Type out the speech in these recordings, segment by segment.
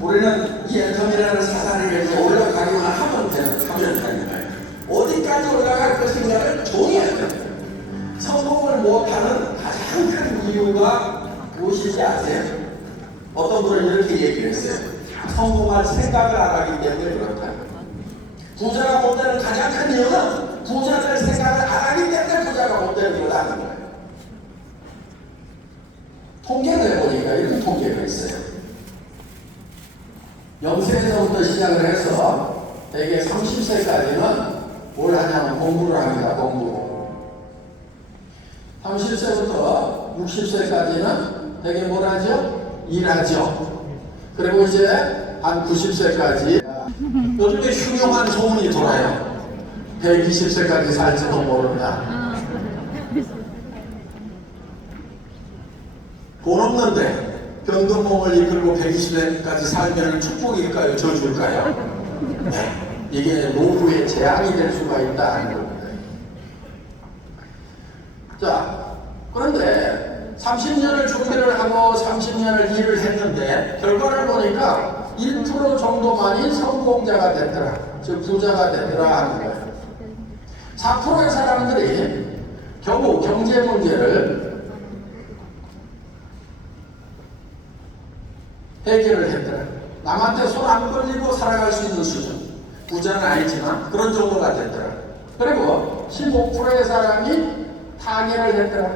우리는 이 애텀이라는 사다리 위에 올라가기만 하면 되는 거예요. 어디까지 올라갈 것인가를 정해야 돼요. 성공을 못하는 가장 큰 이유가 무엇인지 아세요? 어떤 분은 이렇게 얘기를 했어요. 성공할 생각을 안 하기 때문에 그렇다. 부자가 못 되는 가장 큰 이유는 부자 될 생각을 안 하기 때문에 부자가 못 되는 거라는 거예요. 통계를 해보니까 이런 통계가 있어요. 0세에서부터 시작을 해서 대개 30세까지는 뭘 하냐면 공부를 합니다. 공부. 30세부터 60세까지는 대개 뭘 하죠? 일하죠. 그리고 이제 한 90세까지 요즘에 흉흉한 소문이 돌아요. 120세까지 살지도 모른다. 돈 없는데 경동공을 이끌고 120세까지 살면 축복일까요? 저주일까요? 네. 이게 노후의 재앙이 될 수가 있다는 겁니다. 자, 그런데 30년을 준비를 하고 30년을 일을 했는데 결과를 보니까 1% 정도만이 성공자가 됐더라. 즉 부자가 됐더라 하는 거예요. 4%의 사람들이 겨우 경제 문제를 해결을 했더라. 남한테 손 안 벌리고 살아갈 수 있는 수준. 부자는 아니지만 그런 정도가 됐더라. 그리고 15%의 사람이 타결을 했더라.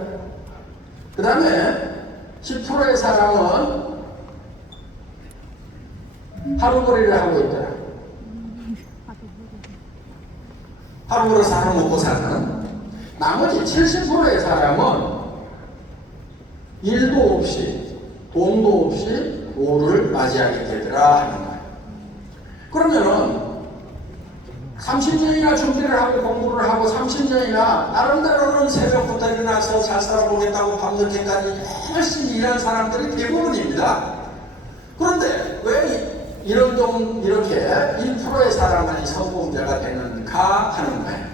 그 다음에 10%의 사람은 하루벌이를 하고 있더라. 하루벌이 사람 먹고 사는. 나머지 70%의 사람은 일도 없이 돈도 없이 오를 맞이하게 되더라 하는 거예요. 그러면은 30년이나 준비를 하고 공부를 하고 30년이나 나름대로는 새벽부터 일어나서 잘 살아보겠다고 밤늦게까지 열심히 일한 사람들이 대부분입니다. 그런데 왜 이런 좀 이렇게 1%의 사람만이 성공자가 되는가 하는 거예요.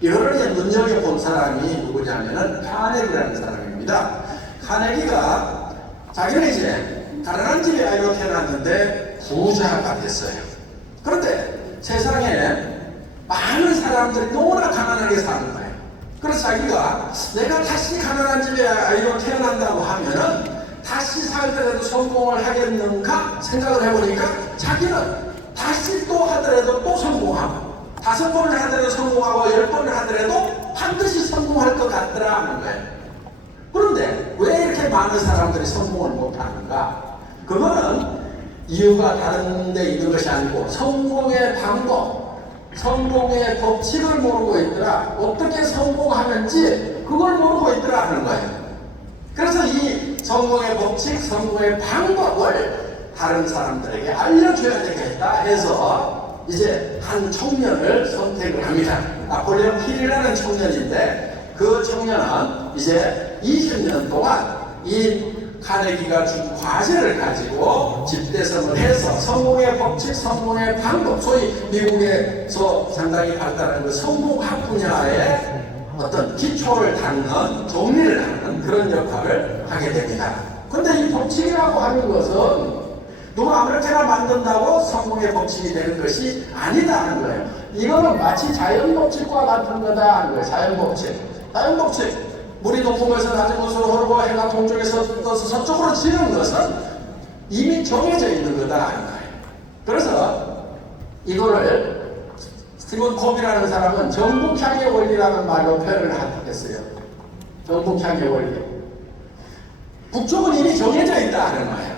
이거를 이제 눈여겨본 사람이 누구냐면은 카네기라는 사람입니다. 카네기가 자기는 이제 가난한 집에 아이로 태어났는데 부자가 됐어요. 그런데 세상에 많은 사람들이 너무나 가난하게 사는 거예요. 그래서 자기가 내가 다시 가난한 집에 아이로 태어난다고 하면은 다시 살더라도 성공을 하겠는가 생각을 해보니까 자기는 다시 또 하더라도 또 성공하고 5번을 하더라도 성공하고 10번을 하더라도 반드시 성공할 것 같더라 하는 거예요. 그런데 왜 이렇게 많은 사람들이 성공을 못하는가? 그거는 이유가 다른 데 있는 것이 아니고 성공의 방법, 성공의 법칙을 모르고 있더라. 어떻게 성공하는지 그걸 모르고 있더라 하는 거예요. 그래서 이 성공의 법칙, 성공의 방법을 다른 사람들에게 알려줘야 되겠다 해서 이제 한 청년을 선택을 합니다. 나폴레옹 힐이라는 청년인데 그 청년은 이제 20년 동안 이 카네기가 준 과제를 가지고 집대성을 해서 성공의 법칙, 성공의 방법, 소위 미국에서 상당히 발달한 그 성공학 분야의 어떤 기초를 닦는, 정리를 하는 그런 역할을 하게 됩니다. 근데 이 법칙이라고 하는 것은 누가 아무렇게나 만든다고 성공의 법칙이 되는 것이 아니다는 거예요. 이거는 마치 자연법칙과 같은 거다 하는 거예요. 자연법칙. 자연법칙. 물이 높은 것은 낮은 곳으로 흐르고 해가 동쪽에서 떠서 서쪽으로 지는 것은 이미 정해져 있는 거다 하는 거예요. 그래서 이거를 스티븐 코비라는 사람은 정북향의 원리라는 말로 표현을 했어요. 정북향의 원리. 북쪽은 이미 정해져 있다 하는 거예요.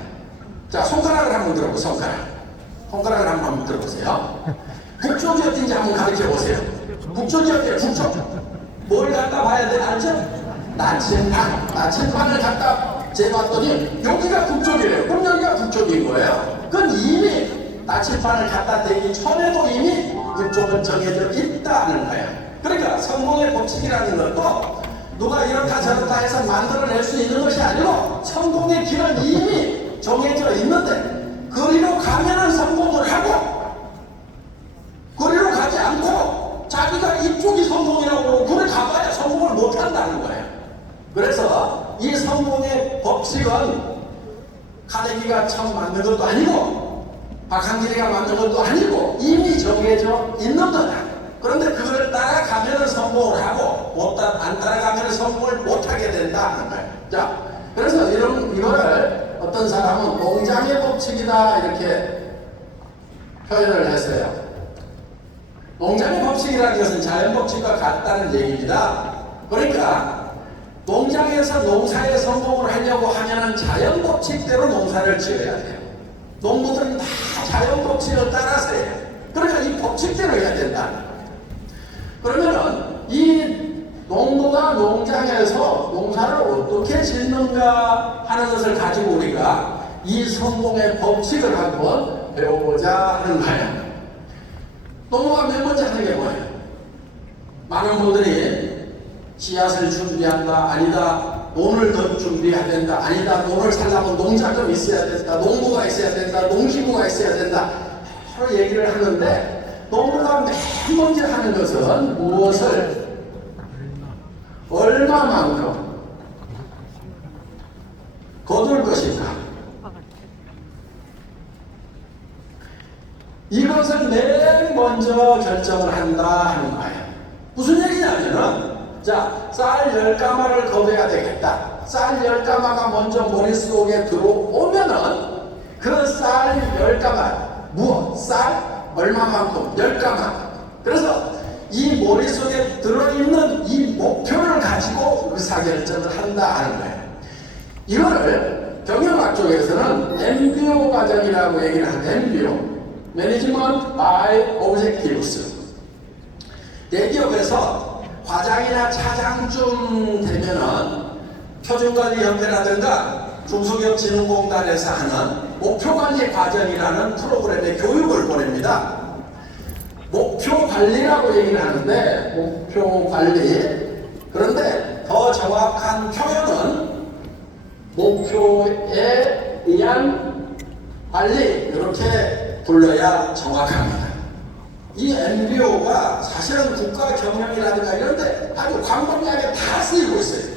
자, 손가락을 한번 들어보세요. 손가락을 한번 들어보세요. 북쪽이 어딘지 한번 가르쳐 보세요. 북쪽이 어때요? 북쪽. 뭘 갖다 봐야 돼? 알죠? 나침반. 나침반을 갖다 재봤더니 여기가 북쪽이래요. 그럼 여기가 북쪽인 거예요. 그건 이미 나침반을 갖다 대기 전에도 이미 북쪽은 정해져 있다는 거예요. 그러니까 성공의 법칙이라는 것도 누가 이렇다 저렇다 해서 만들어낼 수 있는 것이 아니고 성공의 길은 이미 정해져 있는데 그리로 가면은 성공을 하고 그리로 가지 않고 자기가 이쪽이 성공이라고 그러고 그를 가봐야 성공을 못한다는 거예요. 그래서 이 성공의 법칙은 카네기가 처음 만든 것도 아니고 박한길이가 만든 것도 아니고 이미 정해져 있는 거다. 그런데 그걸 따라가면 성공을 하고 안 따라가면 성공을 못하게 된다는 거예요. 자, 그래서 이거를 어떤 사람은 농장의 법칙이다 이렇게 표현을 했어요. 농장의 법칙이라는 것은 자연 법칙과 같다는 얘기입니다. 그러니까 농장에서 농사에 성공을 하려고 하면 자연 법칙대로 농사를 지어야 돼요. 농부들은 다 자연 법칙을 따라서 해요. 그러니까 이 법칙대로 해야 된다는 거예요. 그러면은 이 농부가 농장에서 농사를 어떻게 짓는가 하는 것을 가지고 우리가 이 성공의 법칙을 한번 배워보자 하는 거예요. 농부가 맨 먼저 하는 게 뭐예요? 많은 분들이 씨앗을 준비한다, 아니다, 돈을 더 준비해야 된다, 아니다, 돈을 살려면 농자금 있어야 된다, 농부가 있어야 된다, 농기구가 있어야 된다 서로 얘기를 하는데 농부가 맨 먼저 하는 것은 무엇을 얼마만큼 거둘 것인가, 이것을 맨 먼저 결정을 한다 하는 거예요. 무슨 얘기냐면은, 자, 쌀 10가마를 거둬야 되겠다. 쌀 10가마가 먼저 머릿속에 들어오면은 그 쌀 10가마, 무엇? 쌀 얼마만큼? 10가마. 그래서 이 머릿속에 들어있는 이 목표를 가지고 의사결정을 한다 하는 거예요. 이거를 경영학 쪽에서는 MBO 과정이라고 얘기를 하는 MBO. Management by Objectives. 대기업에서 과장이나 차장쯤 되면은 표준관리협회라든가 중소기업진흥공단에서 하는 목표관리 과정이라는 프로그램의 교육을 보냅니다. 목표관리라고 얘기를 하는데, 목표관리. 그런데 더 정확한 표현은 목표에 의한 관리, 이렇게 불러야 정확합니다. 이 MBO가 사실은 국가 경영이라든가 이런데 아주 광범위하게 다 쓰이고 있어요.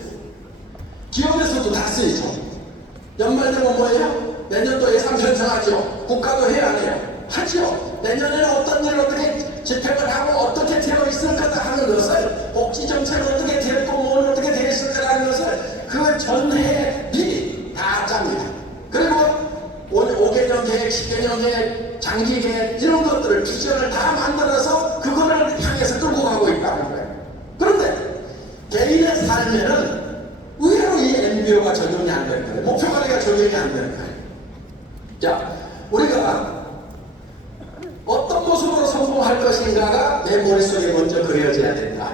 기업에서도 다 쓰이죠. 연말 되면 뭐예요? 내년도 예산 편성하죠. 국가도 해야 해요. 하죠. 내년에는 어떤 일을 어떻게 집행을 하고 어떻게 되어 있을 거다 하는 것을, 복지정책 어떻게 될 거고 뭘 어떻게 되어 있을 거라는 것을 그 전해 미리 다 짭니다. 그리고 5개년 계획, 10개년 계획, 장기 계획 이런 것들을 비전을 다 만들어서 그거를 향해서 끌고 가고 있다는 거예요. 그런데 개인의 삶에는 의외로 이 MBO가 적용이 안 되는 거예요. 목표관리가 적용이 안 되는 거예요. 자, 우리가 어떤 모습으로 성공할 것인가가 내 머릿속에 먼저 그려져야 된다.